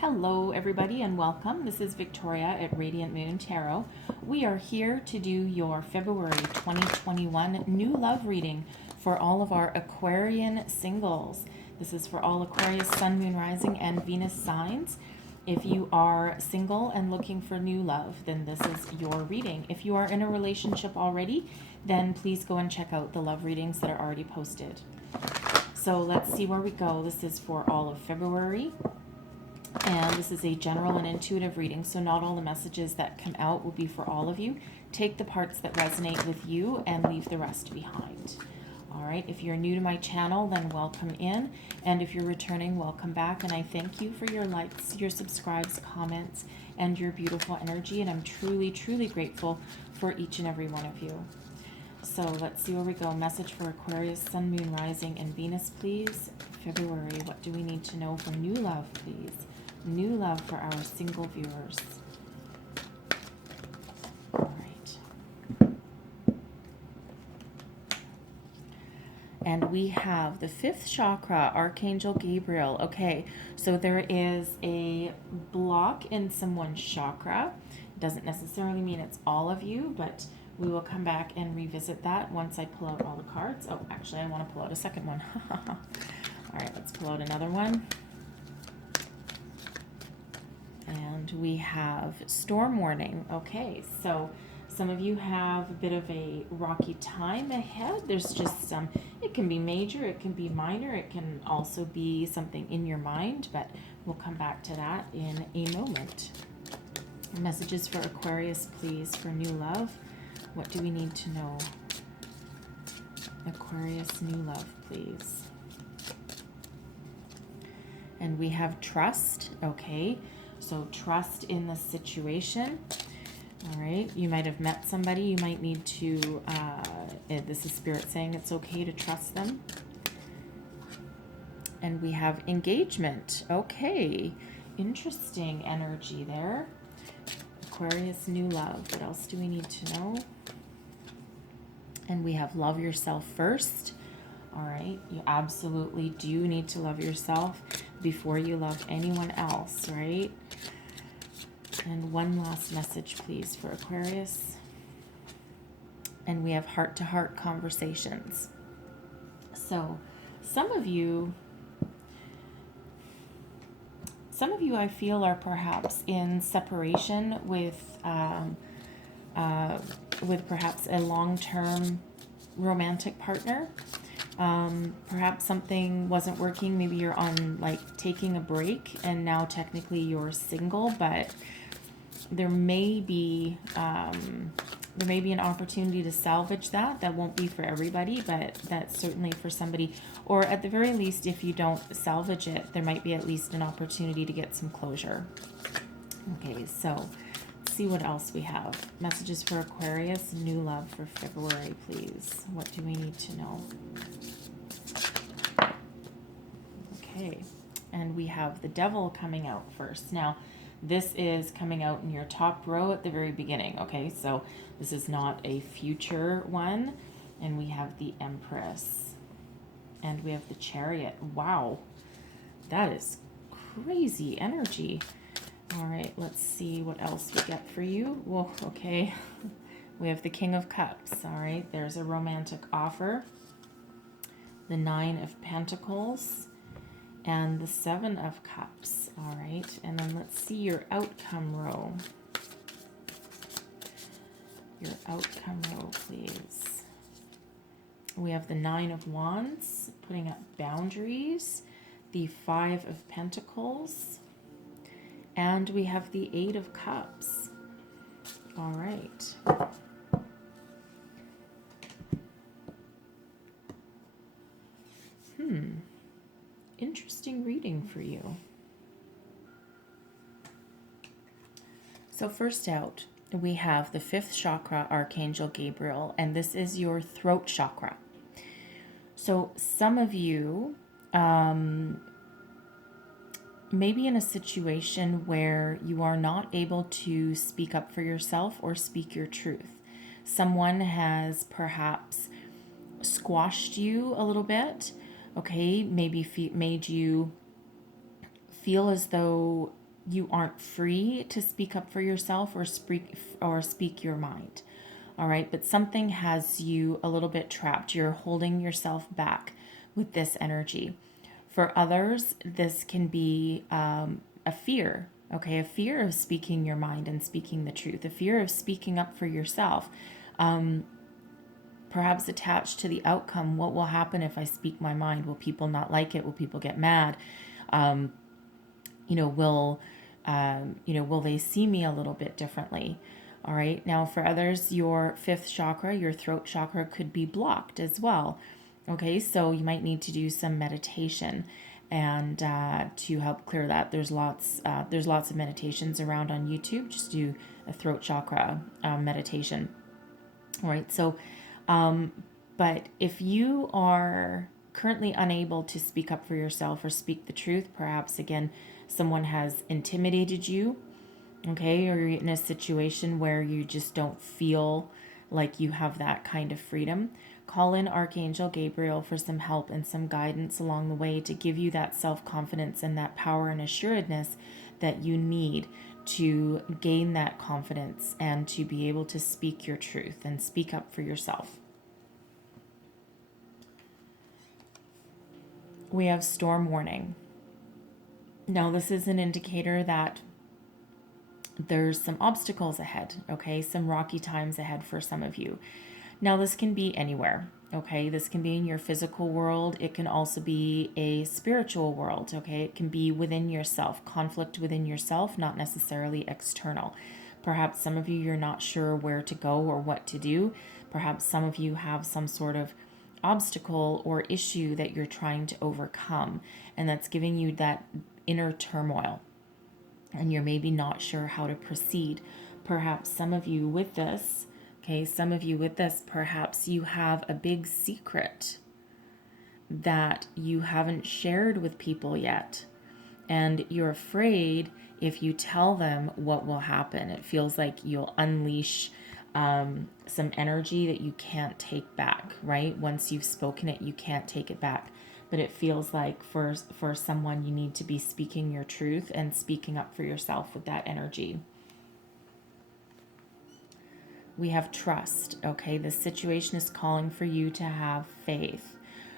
Hello everybody and welcome. This is Victoria at Radiant Moon Tarot. We are here to do your February 2021 new love reading for all of our Aquarian singles. This is for all Aquarius, Sun, Moon, Rising, and Venus signs. If you are single and looking for new love, then this is your reading. If you are in a relationship already, then please go and check out the love readings that are already posted. So let's see where we go. This is for all of February. And this is a general and intuitive reading, so not all the messages that come out will be for all of you. Take the parts that resonate with you and leave the rest behind. All right, if you're new to my channel, then welcome in. And if you're returning, welcome back. And I thank you for your likes, your subscribes, comments, and your beautiful energy. And I'm truly, truly grateful for each and every one of you. So let's see where we go. Message for Aquarius, Sun, Moon, Rising, and Venus, please. February, what do we need to know for new love, please? New love for our single viewers. All right. And we have the fifth chakra, Archangel Gabriel. Okay, so there is a block in someone's chakra. It doesn't necessarily mean it's all of you, but we will come back and revisit that once I pull out all the cards. Oh, actually, I want to pull out a second one. All right, let's pull out another one. And we have storm warning. Okay, so some of you have a bit of a rocky time ahead. There's just some, it can be major, it can be minor, it can also be something in your mind, but we'll come back to that in a moment. Messages for Aquarius, please, for new love. What do we need to know? Aquarius, new love, please. And we have trust. Okay, so trust in the situation. All right, you might have met somebody. You might need to, this is Spirit saying it's okay to trust them. And we have engagement. Okay, interesting energy there. Aquarius, new love. What else do we need to know? And we have love yourself first. All right, you absolutely do need to love yourself before you love anyone else, right? And one last message, please, for Aquarius. And we have heart-to-heart conversations. So some of you I feel are perhaps in separation with perhaps a long-term romantic partner. Perhaps something wasn't working. Maybe you're on like taking a break and now technically you're single, but there may be an opportunity to salvage that. That won't be for everybody, but that's certainly for somebody. Or at the very least, if you don't salvage it, there might be at least an opportunity to get some closure. Okay, so let's see what else we have. Messages for Aquarius, new love for February, please. What do we need to know? Okay, and we have the Devil coming out first. Now, this is coming out in your top row at the very beginning, okay? So this is not a future one. And we have the Empress. And we have the Chariot. Wow, that is crazy energy. All right, let's see what else we get for you. Whoa, okay. We have the King of Cups. All right, there's a romantic offer. The Nine of Pentacles. And the Seven of Cups. All right, and then let's see your outcome row. Your outcome row, please. We have the Nine of Wands, putting up boundaries. The Five of Pentacles. And we have the Eight of Cups. All right. Interesting reading for you. So first out, we have the fifth chakra, Archangel Gabriel, and this is your throat chakra. So some of you may be in a situation where you are not able to speak up for yourself or speak your truth. Someone has perhaps squashed you a little bit. Okay, maybe made you feel as though you aren't free to speak up for yourself or speak your mind. All right, but something has you a little bit trapped. You're holding yourself back with this energy. For others, this can be a fear, okay? A fear of speaking your mind and speaking the truth, a fear of speaking up for yourself, perhaps attached to the outcome. What will happen if I speak my mind? Will people not like it? Will people get mad? Will they see me a little bit differently? All right. Now, for others, your fifth chakra, your throat chakra, could be blocked as well. Okay. So you might need to do some meditation and to help clear that. There's lots of meditations around on YouTube. Just do a throat chakra meditation. All right. So, but if you are currently unable to speak up for yourself or speak the truth, perhaps again, someone has intimidated you, okay, or you're in a situation where you just don't feel like you have that kind of freedom, call in Archangel Gabriel for some help and some guidance along the way to give you that self-confidence and that power and assuredness that you need to gain that confidence and to be able to speak your truth and speak up for yourself. We have storm warning. Now, this is an indicator that there's some obstacles ahead, okay? Some rocky times ahead for some of you. Now, this can be anywhere, okay? This can be in your physical world. It can also be a spiritual world, okay? It can be within yourself, conflict within yourself, not necessarily external. Perhaps some of you, you're not sure where to go or what to do. Perhaps some of you have some sort of obstacle or issue that you're trying to overcome, and that's giving you that inner turmoil, and you're maybe not sure how to proceed. Perhaps some of you with this, perhaps you have a big secret that you haven't shared with people yet, and you're afraid if you tell them what will happen. It feels like you'll unleash some energy that you can't take back, right? Once you've spoken it, you can't take it back. But it feels like for someone, you need to be speaking your truth and speaking up for yourself with that energy. We have trust, okay? This situation is calling for you to have faith.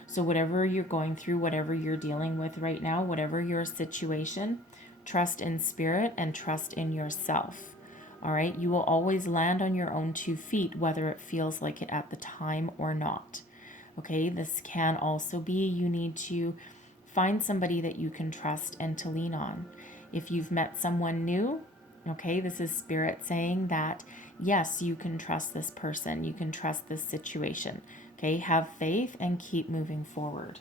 So whatever you're going through, whatever you're dealing with right now, whatever your situation, trust in spirit and trust in yourself. All right, you will always land on your own 2 feet, whether it feels like it at the time or not. Okay, this can also be you need to find somebody that you can trust and to lean on. If you've met someone new, okay, this is spirit saying that, yes, you can trust this person, you can trust this situation. Okay, have faith and keep moving forward.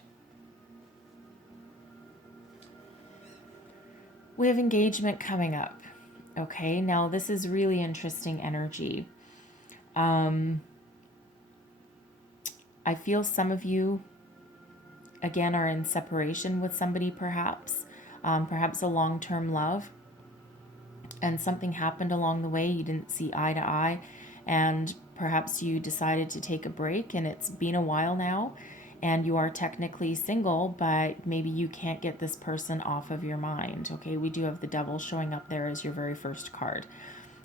We have engagement coming up. Okay, now this is really interesting energy. I feel some of you, again, are in separation with somebody, perhaps a long-term love, and something happened along the way. You didn't see eye to eye, and perhaps you decided to take a break, and it's been a while now, and you are technically single, but maybe you can't get this person off of your mind. Okay, we do have the Devil showing up there as your very first card.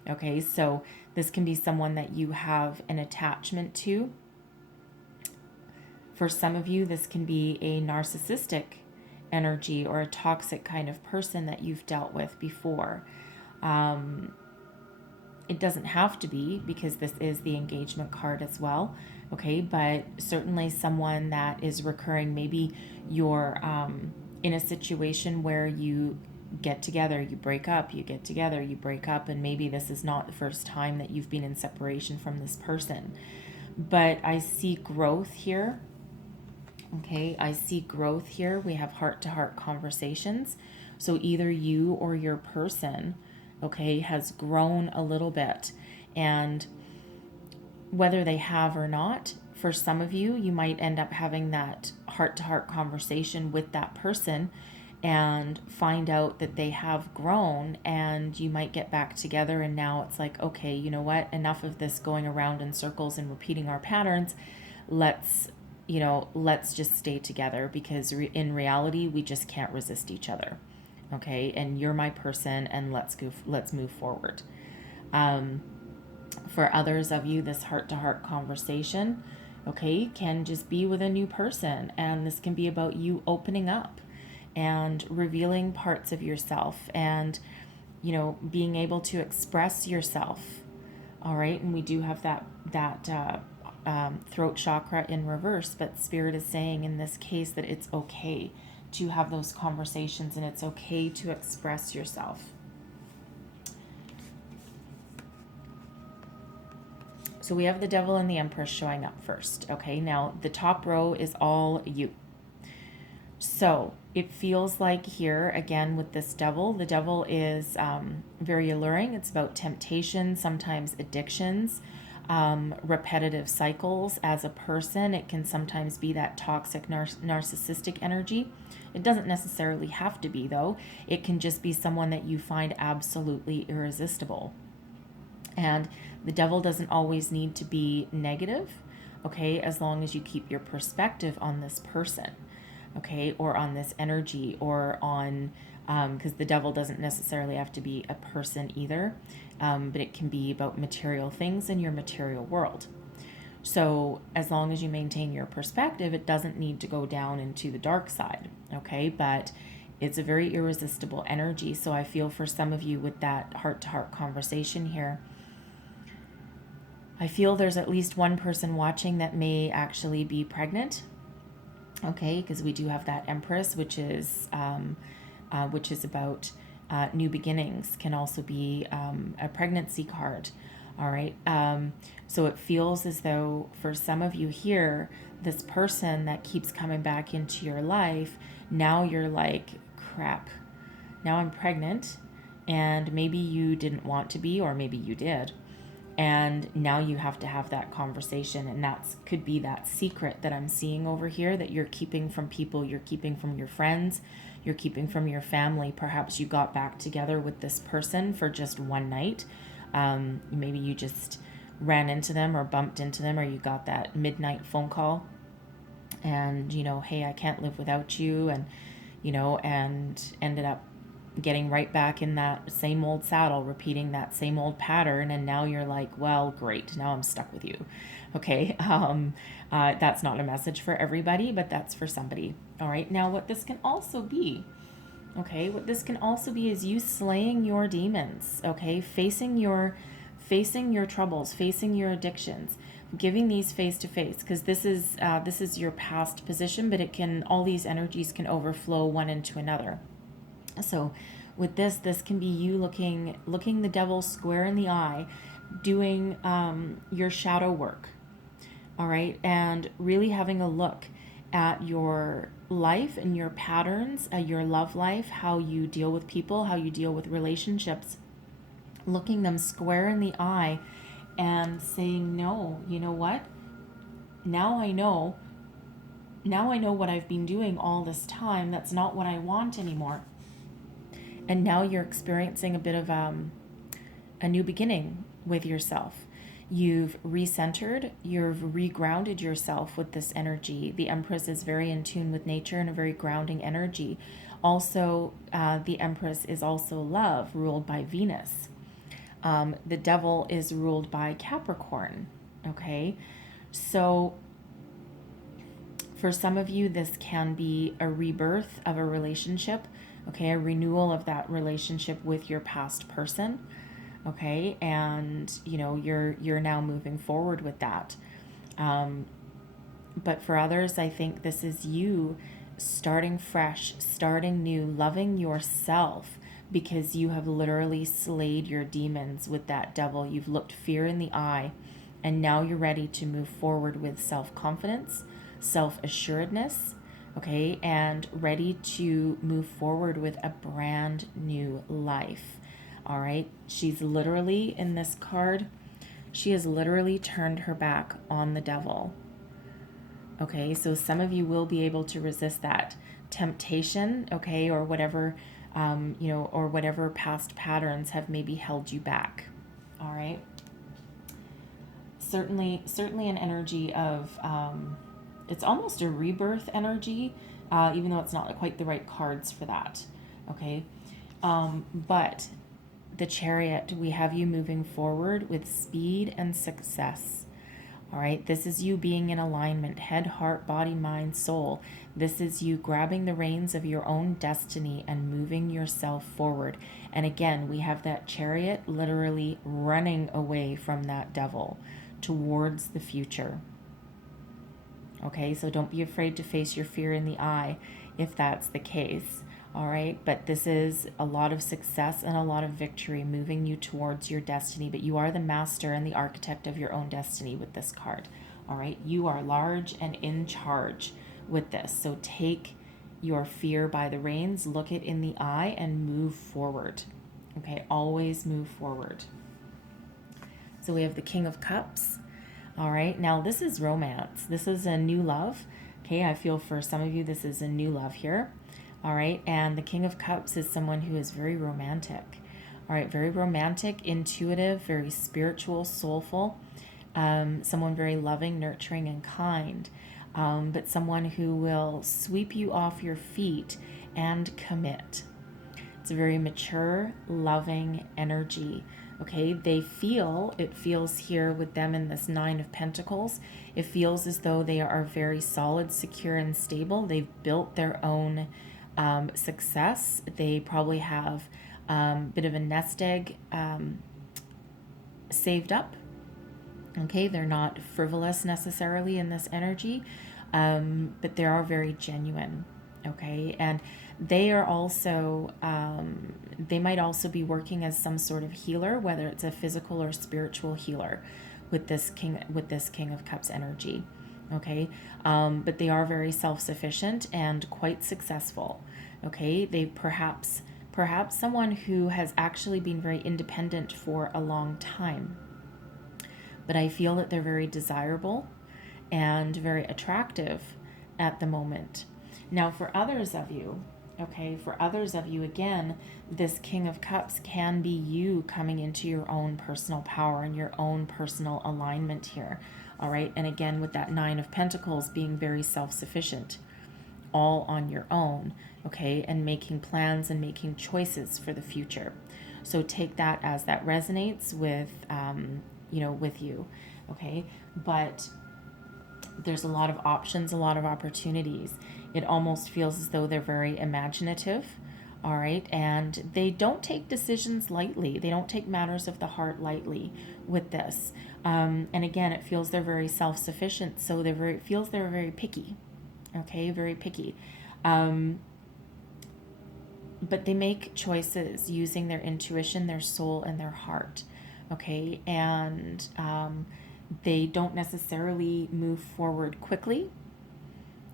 Okay, so this can be someone that you have an attachment to. For some of you, this can be a narcissistic energy or a toxic kind of person that you've dealt with before. It doesn't have to be, because this is the engagement card as well. Okay, but certainly someone that is recurring. Maybe you're in a situation where you get together, you break up, you get together, you break up, and maybe this is not the first time that you've been in separation from this person. But I see growth here. Okay, I see growth here. We have heart-to-heart conversations. So either you or your person, okay, has grown a little bit. And whether they have or not, for some of you, you might end up having that heart-to-heart conversation with that person and find out that they have grown, and you might get back together, and now it's like, okay, you know what, enough of this going around in circles and repeating our patterns. Let's just stay together, because in reality, we just can't resist each other. okay? And you're my person, and let's move forward. For others of you, this heart-to-heart conversation, okay, can just be with a new person, and this can be about you opening up and revealing parts of yourself, and being able to express yourself. All right, and we do have that throat chakra in reverse, but Spirit is saying in this case that it's okay to have those conversations, and it's okay to express yourself. So we have the Devil and the Empress showing up first. Okay, now the top row is all you. So it feels like here, again, with this Devil, the Devil is very alluring. It's about temptation, sometimes addictions, repetitive cycles as a person. It can sometimes be that toxic narcissistic energy. It doesn't necessarily have to be, though. It can just be someone that you find absolutely irresistible. And the Devil doesn't always need to be negative, okay, as long as you keep your perspective on this person, okay, or on this energy, or on, because the Devil doesn't necessarily have to be a person either, but it can be about material things in your material world. So as long as you maintain your perspective, it doesn't need to go down into the dark side, okay, but it's a very irresistible energy. So I feel for some of you with that heart-to-heart conversation here, I feel there's at least one person watching that may actually be pregnant, okay, because we do have that Empress, which is about new beginnings, can also be a pregnancy card, all right? So it feels as though for some of you here, this person that keeps coming back into your life, now you're like, crap, now I'm pregnant, and maybe you didn't want to be, or maybe you did. And now you have to have that conversation, and could be that secret that I'm seeing over here that you're keeping from people, you're keeping from your friends, you're keeping from your family. Perhaps you got back together with this person for just one night. Maybe you just ran into them or bumped into them, or you got that midnight phone call and, hey, I can't live without you, and, and ended up getting right back in that same old saddle, repeating that same old pattern, and now you're like, well, great, now I'm stuck with you. Okay, that's not a message for everybody, but that's for somebody. All right, now what this can also be, is you slaying your demons, okay, facing your troubles, facing your addictions, giving these face to face, because this is your past position, but all these energies can overflow one into another. So with this can be you looking the Devil square in the eye, doing your shadow work, all right, and really having a look at your life and your patterns, your love life, how you deal with people, how you deal with relationships, looking them square in the eye and saying, no, you know what? Now I know what I've been doing all this time. That's not what I want anymore. And now you're experiencing a bit of a new beginning with yourself. You've recentered, you've regrounded yourself with this energy. The Empress is very in tune with nature and a very grounding energy. Also, the Empress is also love, ruled by Venus. The Devil is ruled by Capricorn, okay? So for some of you, this can be a rebirth of a relationship, okay, a renewal of that relationship with your past person, okay, and you're now moving forward with that. But for others, I think this is you starting fresh, starting new, loving yourself, because you have literally slayed your demons with that Devil. You've looked fear in the eye, and now you're ready to move forward with self-confidence, self-assuredness, okay, and ready to move forward with a brand new life. All right, she's literally, in this card, she has literally turned her back on the Devil. Okay, so some of you will be able to resist that temptation, okay, or whatever, or whatever past patterns have maybe held you back. All right. Certainly an energy of, it's almost a rebirth energy, even though it's not quite the right cards for that. Okay. But the Chariot, we have you moving forward with speed and success. All right, this is you being in alignment, head, heart, body, mind, soul. This is you grabbing the reins of your own destiny and moving yourself forward. And again, we have that Chariot literally running away from that devil towards the future. Okay, so don't be afraid to face your fear in the eye if that's the case. All right, but this is a lot of success and a lot of victory moving you towards your destiny. But you are the master and the architect of your own destiny with this card. All right, you are large and in charge with this. So take your fear by the reins, look it in the eye, and move forward. Okay, always move forward. So we have the King of Cups. All right, now this is romance. This is a new love. Okay, I feel for some of you this is a new love here. All right, and the King of Cups is someone who is very romantic. All right, very romantic, intuitive, very spiritual, soulful, someone very loving, nurturing, and kind, but someone who will sweep you off your feet and commit. It's a very mature, loving energy. Okay, it feels here with them in this Nine of Pentacles, it feels as though they are very solid, secure, and stable. They've built their own success. They probably have a bit of a nest egg saved up. Okay, they're not frivolous necessarily in this energy, but they are very genuine. Okay, and they are also they might also be working as some sort of healer, whether it's a physical or spiritual healer with this King of Cups energy. Okay, but they are very self-sufficient and quite successful. Okay, they perhaps someone who has actually been very independent for a long time, but I feel that they're very desirable and very attractive at the moment. Now, for others of you, again, this King of Cups can be you coming into your own personal power and your own personal alignment here. All right, and again, with that Nine of Pentacles being very self-sufficient, all on your own, okay, and making plans and making choices for the future. So take that as that resonates with, with you, okay? But there's a lot of options, a lot of opportunities. It almost feels as though they're very imaginative, all right? And they don't take decisions lightly. They don't take matters of the heart lightly with this. And again, it feels they're very self-sufficient, so it feels they're very picky, okay? Very picky. But they make choices using their intuition, their soul, and their heart, okay? And they don't necessarily move forward quickly,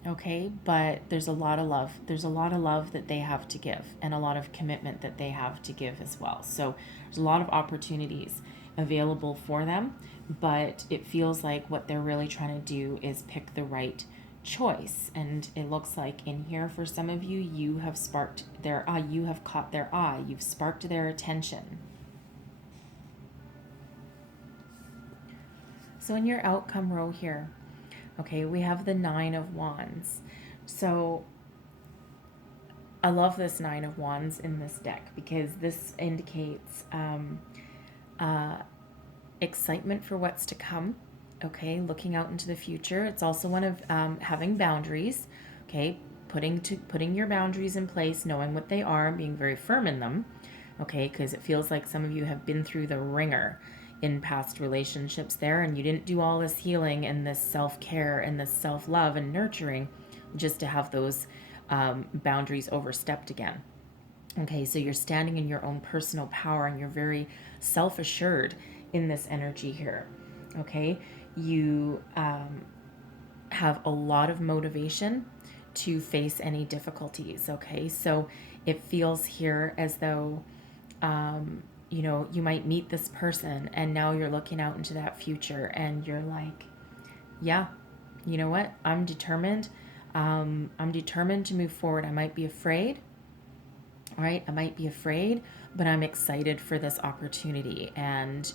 okay? But there's a lot of love. There's a lot of love that they have to give and a lot of commitment that they have to give as well. So there's a lot of opportunities available for them, but it feels like what they're really trying to do is pick the right choice. And it looks like in here for some of you, you have sparked their eye, you have caught their eye, you've sparked their attention. So in your outcome row here, okay, we have the Nine of Wands. So I love this Nine of Wands in this deck because this indicates excitement for what's to come, okay, looking out into the future. It's also one of having boundaries, okay, putting your boundaries in place, knowing what they are, being very firm in them, okay, because it feels like some of you have been through the ringer in past relationships there, and you didn't do all this healing and this self-care and this self-love and nurturing just to have those boundaries overstepped again. Okay, so you're standing in your own personal power and you're very self-assured in this energy here. Okay, you have a lot of motivation to face any difficulties. Okay, so it feels here as though you might meet this person and now you're looking out into that future and you're like, yeah, you know what? I'm determined. I'm determined to move forward. I might be afraid. All right. I might be afraid, but I'm excited for this opportunity. And,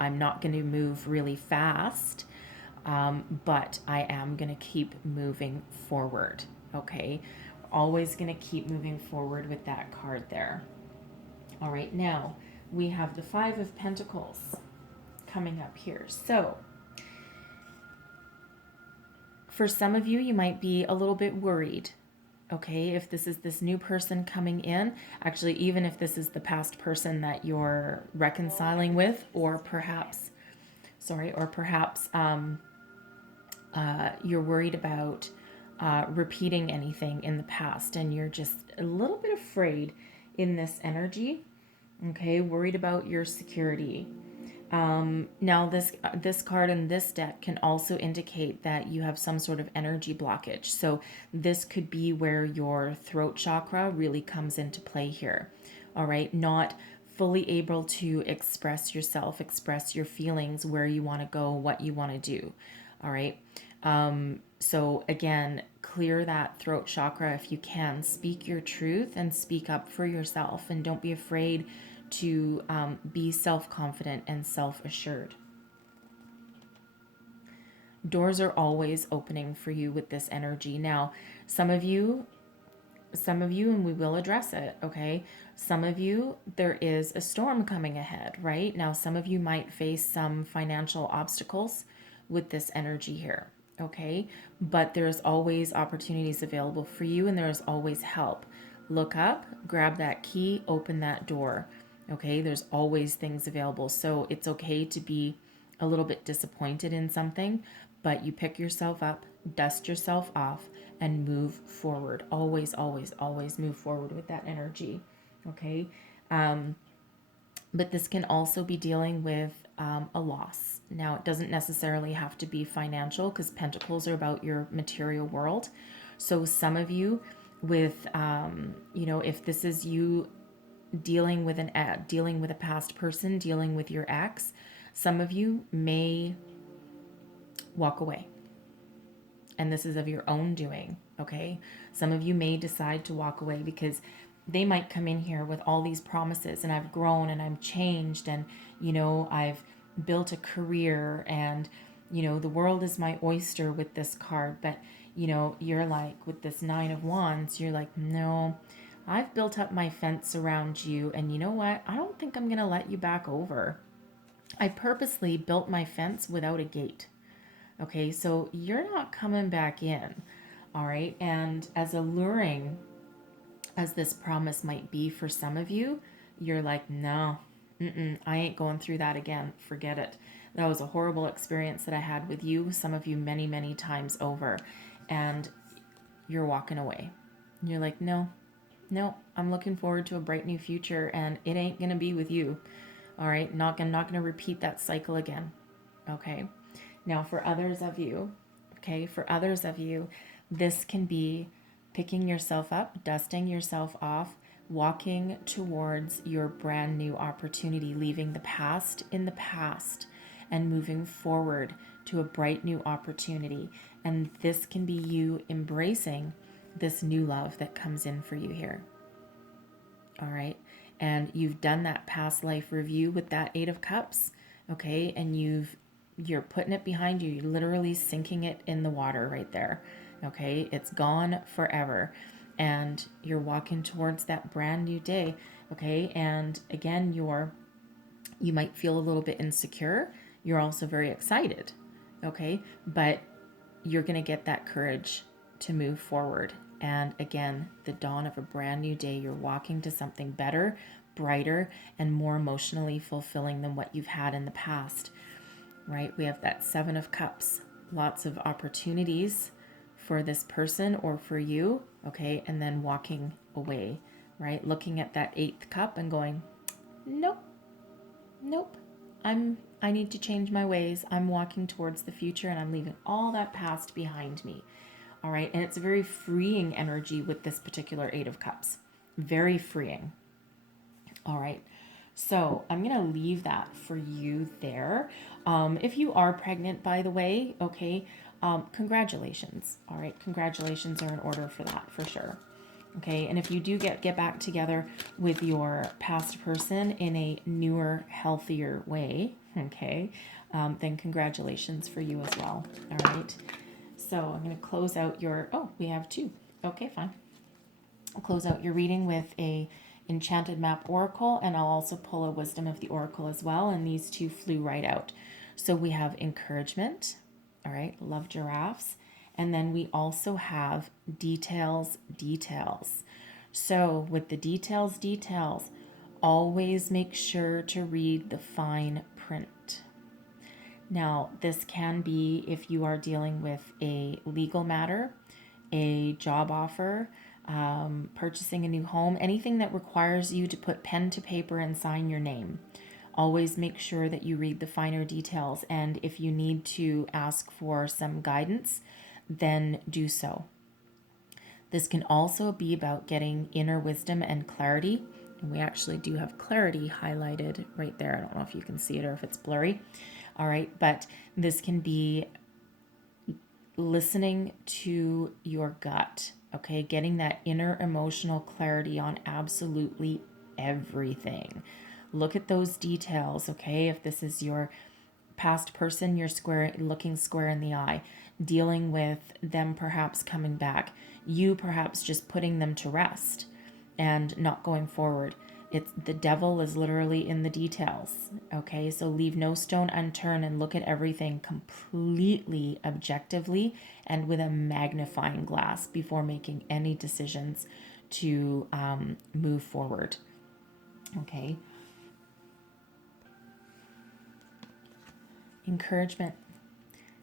I'm not going to move really fast, but I am going to keep moving forward. Okay. Always going to keep moving forward with that card there. All right, now we have the Five of Pentacles coming up here. So for some of you, you might be a little bit worried, okay, if this is this new person coming in. Actually, even if this is the past person that you're reconciling with, or perhaps, you're worried about repeating anything in the past, and you're just a little bit afraid in this energy, okay, worried about your security. Now this card in this deck can also indicate that you have some sort of energy blockage. So this could be where your throat chakra really comes into play here. All right, not fully able to express yourself, express your feelings, where you want to go, what you want to do. All right. So again, clear that throat chakra if you can. Speak your truth and speak up for yourself, and don't be afraid to be self-confident and self-assured. Doors are always opening for you with this energy. Now, some of you, and we will address it, okay? Some of you, there is a storm coming ahead, right? Now, some of you might face some financial obstacles with this energy here, okay? But there's always opportunities available for you, and there's always help. Look up, grab that key, open that door. Okay, there's always things available. So it's okay to be a little bit disappointed in something, but you pick yourself up, dust yourself off, and move forward. Always, always, always move forward with that energy. Okay. But this can also be dealing with a loss. Now, it doesn't necessarily have to be financial, because pentacles are about your material world. So some of you with, if this is you dealing with a past person, dealing with your ex, some of you may walk away. And this is of your own doing, okay? Some of you may decide to walk away because they might come in here with all these promises, and I've grown and I'm changed, and, I've built a career, and, the world is my oyster with this card. But, you're like, with this Nine of Wands, you're like, no, I've built up my fence around you, and you know what? I don't think I'm going to let you back over. I purposely built my fence without a gate. Okay, so you're not coming back in. All right, and as alluring as this promise might be for some of you, you're like, no, I ain't going through that again. Forget it. That was a horrible experience that I had with you, some of you many, many times over, and you're walking away. You're like, no, I'm looking forward to a bright new future, and it ain't going to be with you. All right, I'm not going to repeat that cycle again. Okay. Now for others of you, this can be picking yourself up, dusting yourself off, walking towards your brand new opportunity, leaving the past in the past and moving forward to a bright new opportunity. And this can be you embracing this new love that comes in for you here. All right. And you've done that past life review with that Eight of Cups. Okay. And you're putting it behind you. You're literally sinking it in the water right there. Okay. It's gone forever. And you're walking towards that brand new day. Okay. And again, you might feel a little bit insecure. You're also very excited. Okay. But you're going to get that courage to move forward. And again, the dawn of a brand new day, you're walking to something better, brighter, and more emotionally fulfilling than what you've had in the past, right? We have that Seven of Cups, lots of opportunities for this person or for you, okay? And then walking away, right? Looking at that Eighth Cup and going, nope, I need to change my ways. I'm walking towards the future, and I'm leaving all that past behind me. All right. And it's a very freeing energy with this particular Eight of Cups. Very freeing. All right. So I'm going to leave that for you there. If you are pregnant, by the way, okay, congratulations. All right. Congratulations are in order for that, for sure. Okay. And if you do get back together with your past person in a newer, healthier way, okay, then congratulations for you as well. All right. So I'm going to close out your, we have two. Okay, fine. I'll close out your reading with an Enchanted Map Oracle, and I'll also pull a Wisdom of the Oracle as well, and these two flew right out. So we have encouragement, all right, love giraffes, and then we also have details, details. So with the details, details, always make sure to read the fine print. Now, this can be if you are dealing with a legal matter, a job offer, purchasing a new home, anything that requires you to put pen to paper and sign your name. Always make sure that you read the finer details, and if you need to ask for some guidance, then do so. This can also be about getting inner wisdom and clarity. And we actually do have clarity highlighted right there. I don't know if you can see it or if it's blurry. All right, but this can be listening to your gut, okay? Getting that inner emotional clarity on absolutely everything. Look at those details, okay? If this is your past person, you're looking square in the eye, dealing with them perhaps coming back, you perhaps just putting them to rest and not going forward. The devil is literally in the details, okay? So leave no stone unturned and look at everything completely objectively and with a magnifying glass before making any decisions to move forward, okay? Encouragement.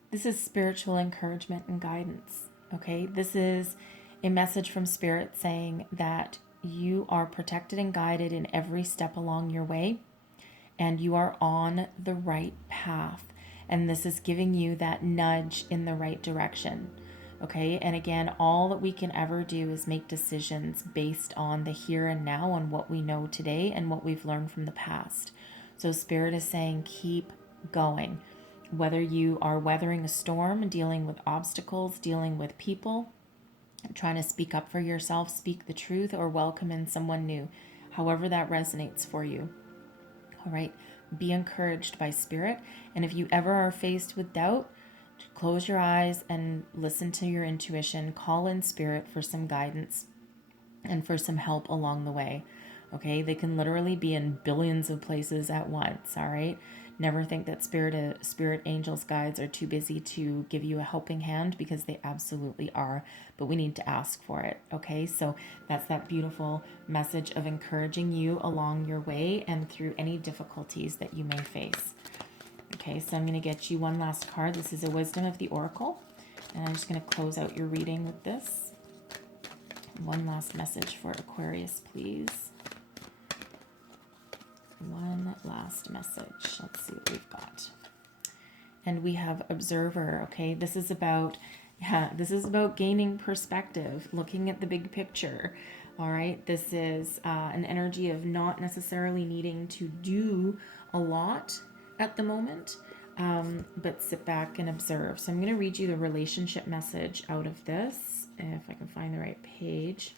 This is spiritual encouragement and guidance, okay? This is a message from Spirit saying that you are protected and guided in every step along your way, and you are on the right path. And this is giving you that nudge in the right direction, okay? And again, all that we can ever do is make decisions based on the here and now, on what we know today and what we've learned from the past. So Spirit is saying, keep going. Whether you are weathering a storm, dealing with obstacles, dealing with people, trying to speak up for yourself, speak the truth, or welcome in someone new, however that resonates for you. All right, be encouraged by Spirit. And if you ever are faced with doubt, close your eyes and listen to your intuition. Call in Spirit for some guidance and for some help along the way. Okay, they can literally be in billions of places at once. All right, never think that spirit angels, guides are too busy to give you a helping hand, because they absolutely are, but we need to ask for it. Okay, so that's that beautiful message of encouraging you along your way and through any difficulties that you may face. Okay, so I'm going to get you one last card. This is a Wisdom of the Oracle, and I'm just going to close out your reading with this. One last message for Aquarius, please. One last message. Let's see what we've got. And we have Observer. Okay, this is about gaining perspective, looking at the big picture. All right, this is an energy of not necessarily needing to do a lot at the moment, but sit back and observe. So I'm going to read you the relationship message out of this, if I can find the right page.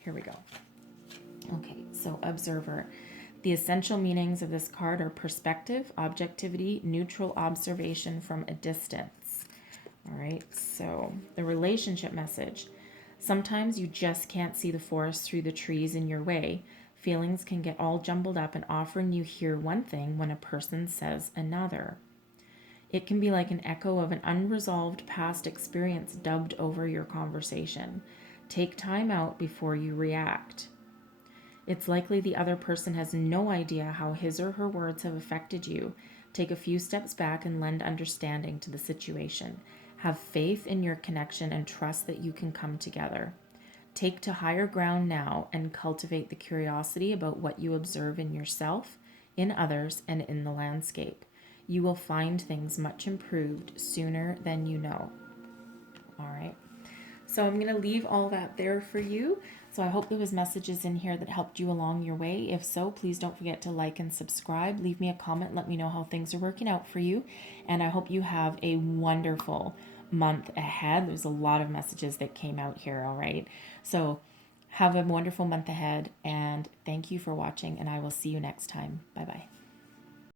Here we go. Okay, so Observer. The essential meanings of this card are perspective, objectivity, neutral observation from a distance. All right, so the relationship message. Sometimes you just can't see the forest through the trees in your way. Feelings can get all jumbled up, and often you hear one thing when a person says another. It can be like an echo of an unresolved past experience dubbed over your conversation. Take time out before you react. It's likely the other person has no idea how his or her words have affected you. Take a few steps back and lend understanding to the situation. Have faith in your connection and trust that you can come together. Take to higher ground now and cultivate the curiosity about what you observe in yourself, in others, and in the landscape. You will find things much improved sooner than you know. All right. So I'm going to leave all that there for you. So I hope there was messages in here that helped you along your way. If so, please don't forget to like and subscribe. Leave me a comment. Let me know how things are working out for you. And I hope you have a wonderful month ahead. There's a lot of messages that came out here, all right? So have a wonderful month ahead, and thank you for watching, and I will see you next time. Bye-bye.